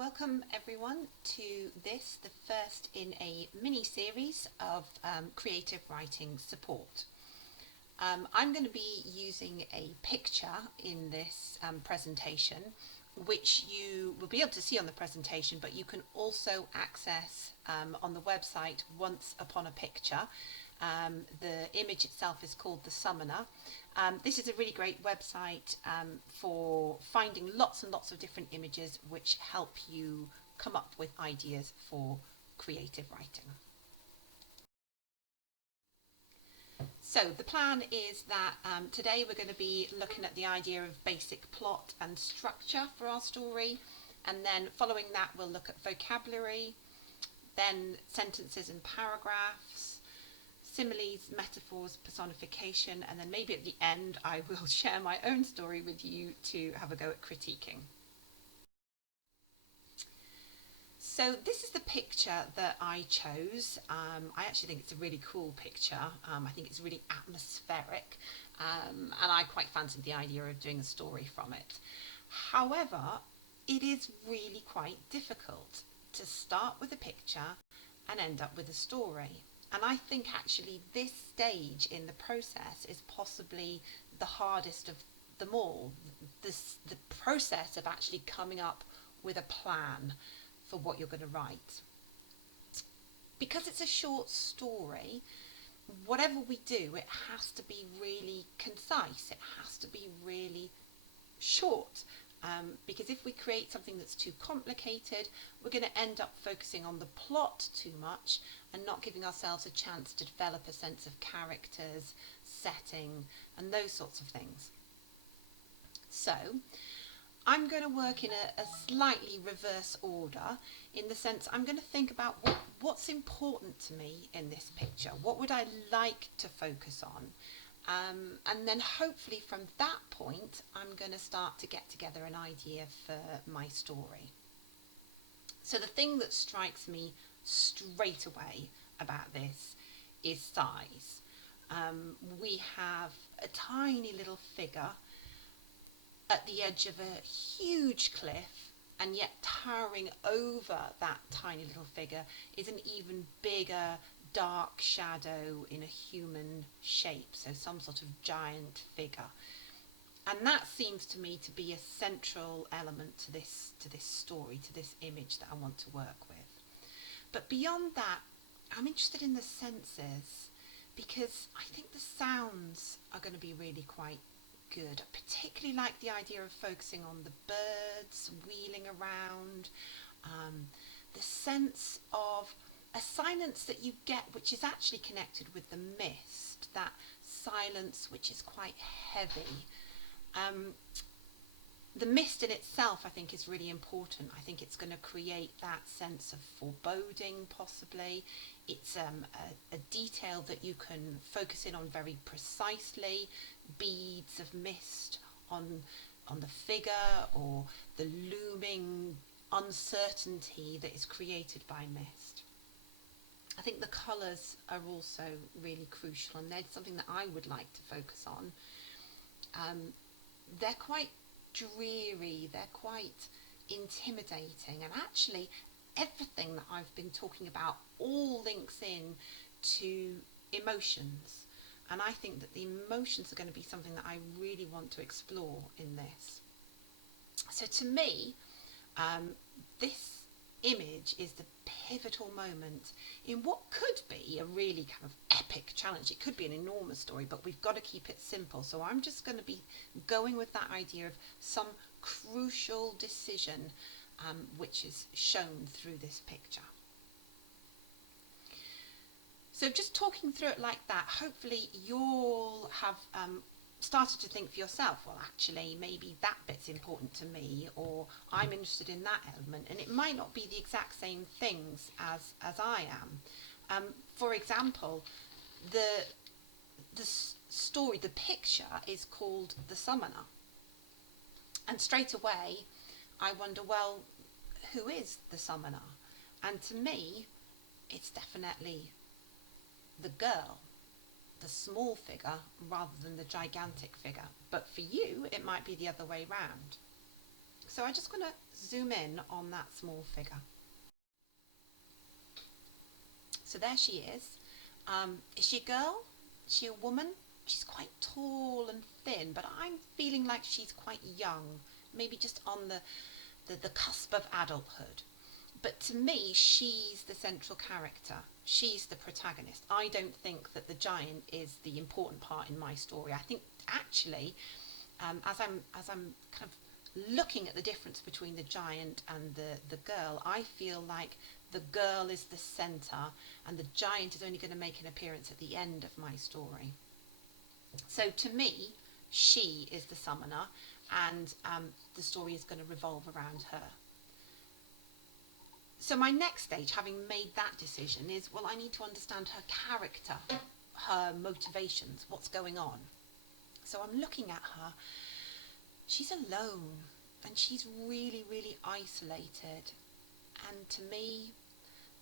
Welcome everyone to this, the first in a mini-series of creative writing support. I'm going to be using a picture in this presentation, which you will be able to see on the presentation, but you can also access on the website once upon a picture. The image itself is called The Summoner. This is a really great website for finding lots and lots of different images which help you come up with ideas for creative writing. So the plan is that today we're going to be looking at the idea of basic plot and structure for our story, and then following that we'll look at vocabulary, then sentences and paragraphs, similes, metaphors, personification, and then maybe at the end I will share my own story with you to have a go at critiquing. So this is the picture that I chose. I actually think it's a really cool picture. I think it's really atmospheric, and I quite fancied the idea of doing a story from it. However, it is really quite difficult to start with a picture and end up with a story. And I think actually this stage in the process is possibly the hardest of them all. The process of actually coming up with a plan for what you're going to write. Because it's a short story, whatever we do, it has to be really concise. It has to be really short. Because if we create something that's too complicated, we're going to end up focusing on the plot too much and not giving ourselves a chance to develop a sense of characters, setting, and those sorts of things. So I'm going to work in a slightly reverse order, in the sense I'm going to think about what's important to me in this picture. What would I like to focus on? And then hopefully from that point I'm going to start to get together an idea for my story. So the thing that strikes me straight away about this is size. We have a tiny little figure at the edge of a huge cliff, and yet towering over that tiny little figure is an even bigger dark shadow in a human shape, so some sort of giant figure. And that seems to me to be a central element to this story, to this image that I want to work with. But beyond that, I'm interested in the senses, because I think the sounds are going to be really quite good. I particularly like the idea of focusing on the birds wheeling around, the sense of a silence that you get which is actually connected with the mist, that silence which is quite heavy. The mist in itself I think is really important. I think it's going to create that sense of foreboding possibly. It's a detail that you can focus in on very precisely, beads of mist on the figure, or the looming uncertainty that is created by mist. I think the colours are also really crucial, and they're something that I would like to focus on. They're quite dreary, they're quite intimidating, and actually everything that I've been talking about all links in to emotions, and I think that the emotions are going to be something that I really want to explore in this. So to me, this image is the pivotal moment in what could be a really kind of epic challenge. It could be an enormous story, but we've got to keep it simple. So I'm just going to be going with that idea of some crucial decision which is shown through this picture. So just talking through it like that, hopefully you'll have started to think for yourself, well actually maybe that bit's important to me, or I'm interested in that element, and it might not be the exact same things as I am. For example, the story, the picture is called The Summoner, and straight away I wonder, well, who is the summoner? And to me it's definitely the girl, the small figure rather than the gigantic figure. But for you it might be the other way round. So I'm just going to zoom in on that small figure. So there she is. Is she a girl? Is she a woman? She's quite tall and thin, but I'm feeling like she's quite young, maybe just on the cusp of adulthood. But to me, she's the central character. She's the protagonist. I don't think that the giant is the important part in my story. I think actually, as I'm kind of looking at the difference between the giant and the girl, I feel like the girl is the centre and the giant is only going to make an appearance at the end of my story. So to me, she is the summoner, and the story is going to revolve around her. So my next stage, having made that decision, is, well, I need to understand her character, her motivations, what's going on. So I'm looking at her. She's alone and she's really, really isolated. And to me,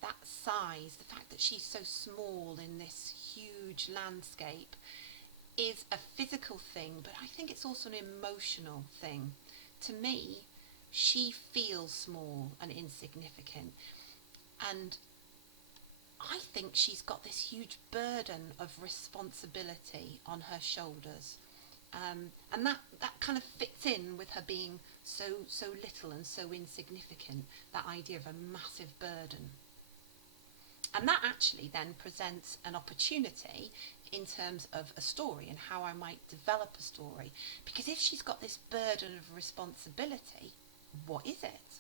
that size, the fact that she's so small in this huge landscape, is a physical thing, but I think it's also an emotional thing. To me, she feels small and insignificant, and I think she's got this huge burden of responsibility on her shoulders, and that kind of fits in with her being so little and so insignificant, that idea of a massive burden. And that actually then presents an opportunity in terms of a story and how I might develop a story. Because if she's got this burden of responsibility, what is it?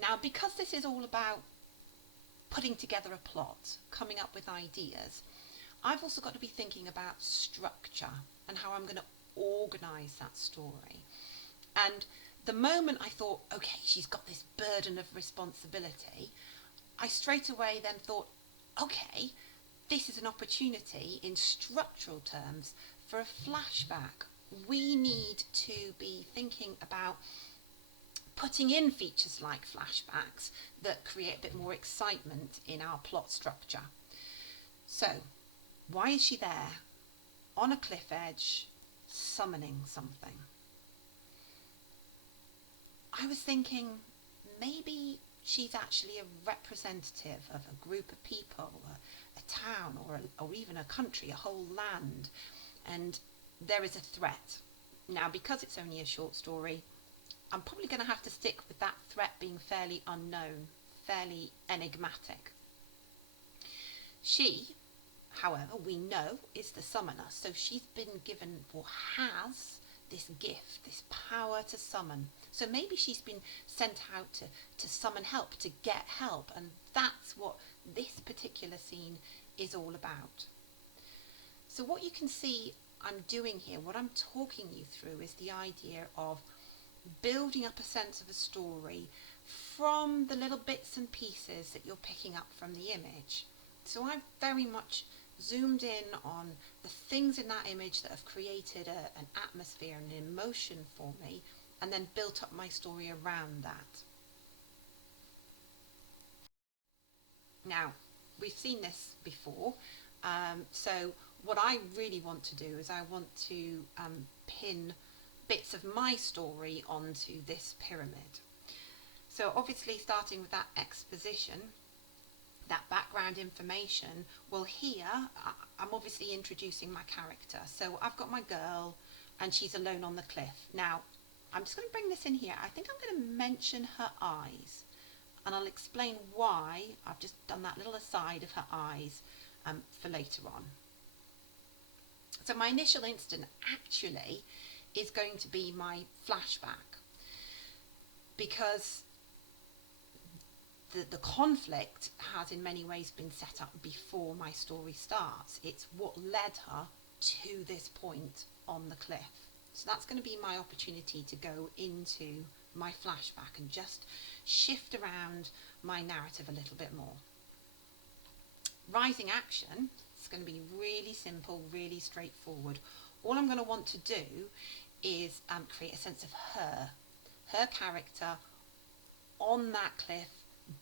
Now, because this is all about putting together a plot, coming up with ideas, I've also got to be thinking about structure and how I'm going to organise that story. And the moment I thought, okay, she's got this burden of responsibility, I straight away then thought, okay, this is an opportunity in structural terms for a flashback. We need to be thinking about putting in features like flashbacks that create a bit more excitement in our plot structure. So, why is she there on a cliff edge summoning something? I was thinking maybe she's actually a representative of a group of people, a town, or even a country, a whole land, and there is a threat. Now, because it's only a short story, I'm probably going to have to stick with that threat being fairly unknown, fairly enigmatic. She, however, we know is the summoner, so she's been given, or has, this gift, this power to summon. So maybe she's been sent out to summon help, to get help, and that's what this particular scene is all about. So what you can see I'm doing here, what I'm talking you through, is the idea of building up a sense of a story from the little bits and pieces that you're picking up from the image. So I've very much zoomed in on the things in that image that have created an atmosphere and an emotion for me, and then built up my story around that. Now, we've seen this before, so what I really want to do is I want to pin bits of my story onto this pyramid. So obviously, starting with that exposition, that background information, well, here I'm obviously introducing my character. So I've got my girl and she's alone on the cliff. Now, I'm just going to bring this in here. I think I'm going to mention her eyes, and I'll explain why I've just done that little aside of her eyes for later on. So my initial instant actually is going to be my flashback, because the conflict has in many ways been set up before my story starts. It's what led her to this point on the cliff. So that's going to be my opportunity to go into my flashback and just shift around my narrative a little bit more. Rising action is going to be really simple, really straightforward. All I'm going to want to do is create a sense of her character on that cliff,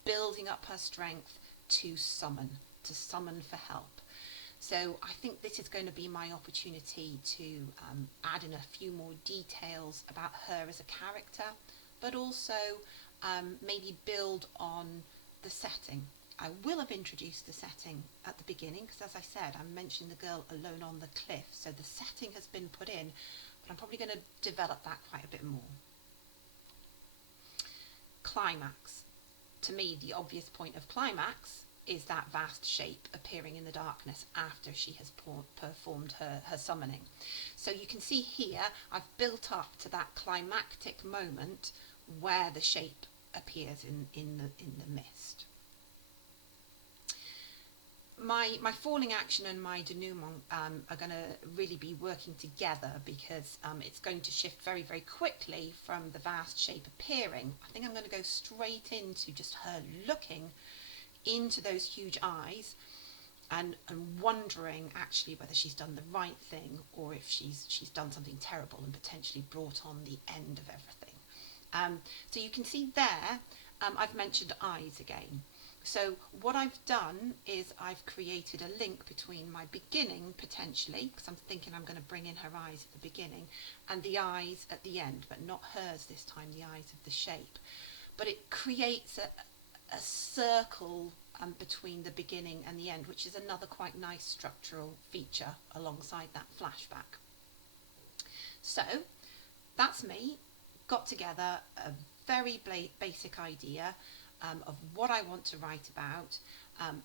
building up her strength to summon for help. So I think this is going to be my opportunity to add in a few more details about her as a character, but also maybe build on the setting. I will have introduced the setting at the beginning because, as I said, I'm mentioning the girl alone on the cliff, so the setting has been put in, but I'm probably going to develop that quite a bit more. Climax. To me, the obvious point of climax is that vast shape appearing in the darkness after she has performed her summoning. So you can see here I've built up to that climactic moment where the shape appears in the mist. My falling action and my denouement are going to really be working together because it's going to shift very, very quickly from the vast shape appearing. I think I'm going to go straight into just her looking into those huge eyes and wondering actually whether she's done the right thing or if she's done something terrible and potentially brought on the end of everything. So you can see there, I've mentioned eyes again. So what I've done is I've created a link between my beginning, potentially, because I'm thinking I'm going to bring in her eyes at the beginning, and the eyes at the end, but not hers this time, the eyes of the shape. But it creates a circle between the beginning and the end, which is another quite nice structural feature alongside that flashback. So that's me, got together a very basic idea of what I want to write about,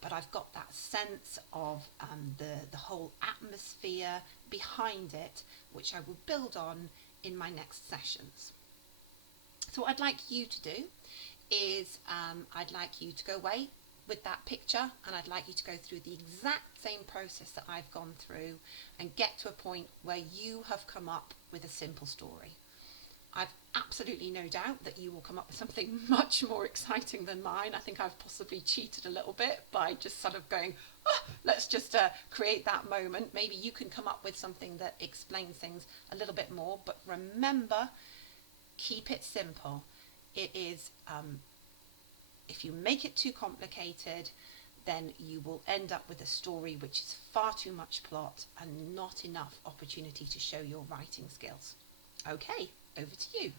but I've got that sense of the whole atmosphere behind it, which I will build on in my next sessions. So what I'd like you to do is I'd like you to go away with that picture, and I'd like you to go through the exact same process that I've gone through and get to a point where you have come up with a simple story. I've absolutely no doubt that you will come up with something much more exciting than mine. I think I've possibly cheated a little bit by just sort of going, let's just create that moment. Maybe you can come up with something that explains things a little bit more, but remember, keep it simple. It is, if you make it too complicated, then you will end up with a story which is far too much plot and not enough opportunity to show your writing skills. Okay, over to you.